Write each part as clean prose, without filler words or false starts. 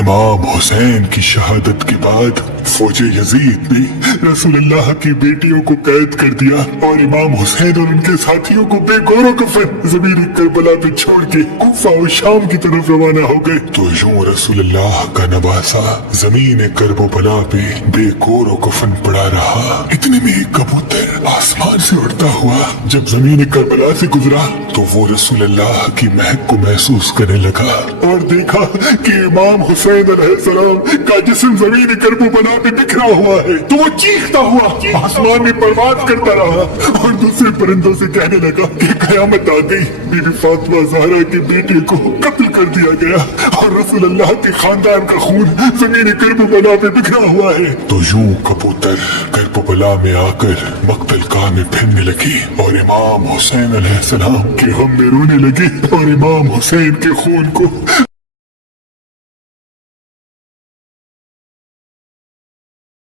امام حسین کی شہادت کے بعد فوج یزید نے رسول اللہ کی بیٹیوں کو قید کر دیا اور امام حسین اور ان کے ساتھیوں کو بے گور و کفن زمین کربلا پہ چھوڑ کے کوفہ و شام کی طرف روانہ ہو گئے۔ تو یوں رسول اللہ کا نواسا زمین کربلا پہ بے گور و کفن پڑا رہا۔ اتنے میں ایک کبوتر آسمان سے اڑتا ہوا جب زمین کربلا سے گزرا تو وہ رسول اللہ کی مہک کو محسوس کرنے لگا اور دیکھا کہ امام حسین علیہ السلام کا جسم زمین کربلا پہ بکھرا ہوا ہے، تو وہ چیختا ہوا آسمان میں پرواز کرتا رہا اور دوسرے پرندوں سے کہنے لگا کہ قیامت آ گئی، بی بی فاطمہ زہرا کے بیٹے کو قتل کر دیا گیا اور رسول اللہ کے خاندان کا خون زمین کربلا پہ بکھرا ہوا ہے۔ تو یوں کبوتر کربلا میں آ کر مقتل گاہ میں پھرنے لگے اور امام حسین علیہ السلام کے غم میں رونے لگے اور امام حسین کے خون کو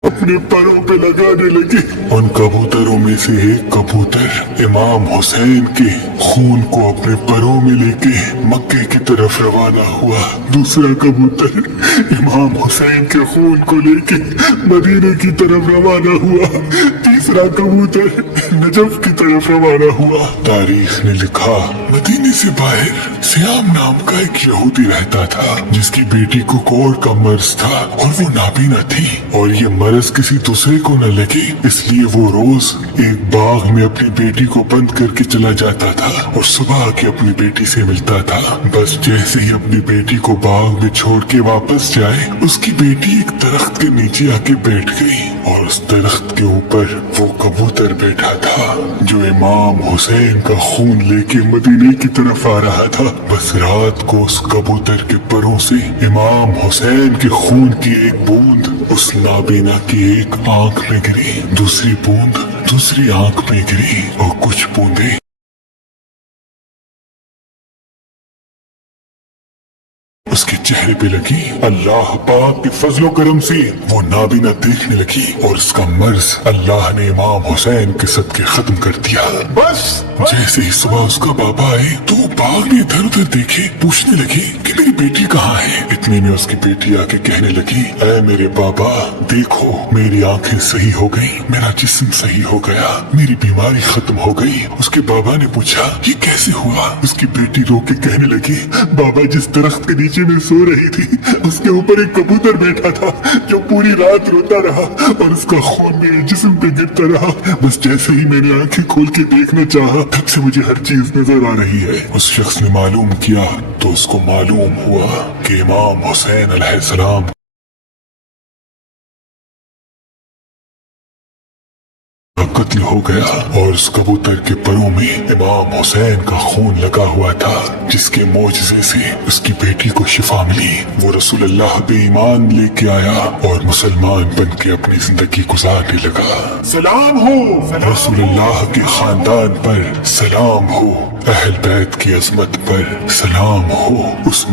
اپنے پروں پہ لگانے لگے۔ ان کبوتروں میں سے ایک کبوتر امام حسین کے خون کو اپنے پروں میں لے کے مکے کی طرف روانہ ہوا، دوسرا کبوتر امام حسین کے خون کو لے کے مدینے کی طرف روانہ ہوا، تیسرا کبوتر نجف کی طرف روانہ ہوا۔ تاریخ نے لکھا مدینے سے باہر سیام نام کا ایک یہودی رہتا تھا جس کی بیٹی کو کوڑ کا مرض تھا اور وہ نابینا تھی، اور یہ مرض کسی دوسرے کو نہ لگے اس لیے وہ روز ایک باغ میں اپنی بیٹی کو بند کر کے چلا جاتا تھا اور صبح آ کے اپنی بیٹی سے ملتا تھا۔ بس جیسے ہی اپنی بیٹی کو باغ میں چھوڑ کے واپس جائے اس کی بیٹی ایک درخت کے نیچے آ کے بیٹھ گئی اور اس درخت کے اوپر وہ کبوتر بیٹھا تھا جو امام حسین کا خون لے کے مدینے کی طرف آ رہا تھا۔ بس رات کو اس کبوتر کے پروں سے امام حسین کے خون کی ایک بوند اس نابینا کی ایک آنکھ میں گری، دوسری بوند دوسری آنکھ میں گری اور کچھ بوندیں اس کے چہرے پہ لگی۔ اللہ پاک کے فضل و کرم سے وہ نابینا دیکھنے لگی اور اس کا مرض اللہ نے امام حسین کے صدقے ختم کر دیا۔ بس جیسے ہی صبح اس کا بابا آئے تو وہ باغ میں ادھر ادھر دیکھے، پوچھنے لگے کہ میری بیٹی کہاں ہے۔ اتنے میں اس کی بیٹی آ کے کہنے لگی اے میرے بابا دیکھو میری آنکھیں صحیح ہو گئی، میرا جسم صحیح ہو گیا، میری بیماری ختم ہو گئی۔ اس کے بابا نے پوچھا یہ کیسے ہوا؟ اس کی بیٹی رو کے کہنے لگی بابا جس درخت کے نیچے میں سو رہی تھی اس کے اوپر ایک کبوتر بیٹھا تھا جو پوری رات روتا رہا اور اس کا خون میرے جسم پہ گرتا رہا۔ بس جیسے ہی میں نے آنکھیں کھول کے دیکھنا چاہا تب سے مجھے ہر چیز نظر آ رہی ہے۔ اس شخص نے معلوم کیا تو اس کو معلوم ہوا کہ امام حسین علیہ السلام قتل ہو گیا اور اس کبوتر کے پروں میں امام حسین کا خون لگا ہوا تھا جس کے معجزے سے اس کی بیٹی کو شفا ملی۔ وہ رسول اللہ بے ایمان لے کے آیا اور مسلمان بن کے اپنی زندگی گزارنے لگا۔ سلام ہو رسول اللہ کے خاندان پر، سلام ہو اہل بیت کی عظمت پر، سلام ہو اس